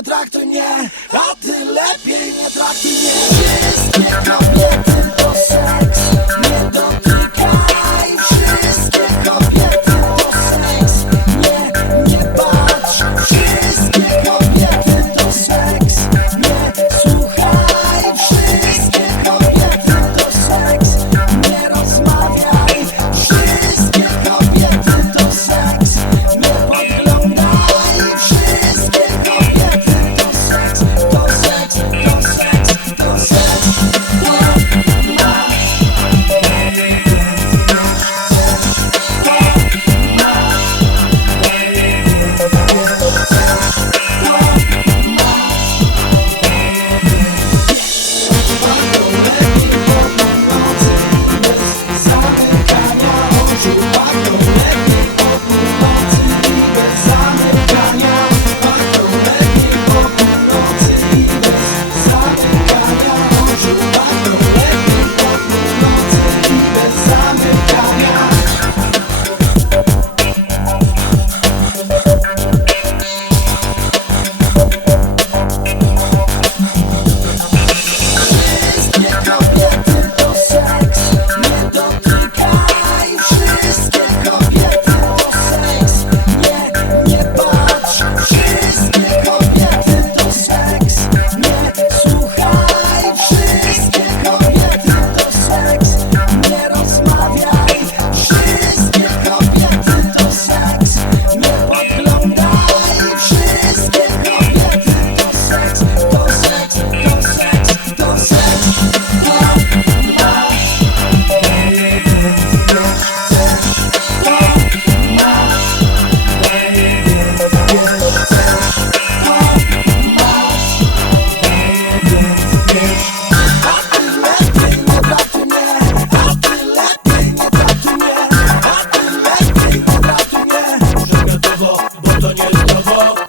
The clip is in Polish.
nie traktuj mnie, a ty lepiej nie traktuj mnie. Wszystkie kobiety to seks, nie dotykaj. Wszystkie kobiety to seks, nie patrz. Wszystkie kobiety to seks, nie słuchaj. Wszystkie kobiety to seks, nie rozmawiaj. Wszystkie kobiety to seks, nie podglądaj. Wszystkie kobiety to seks, to seks, to seks, to seks. Bo to nie zdrowo.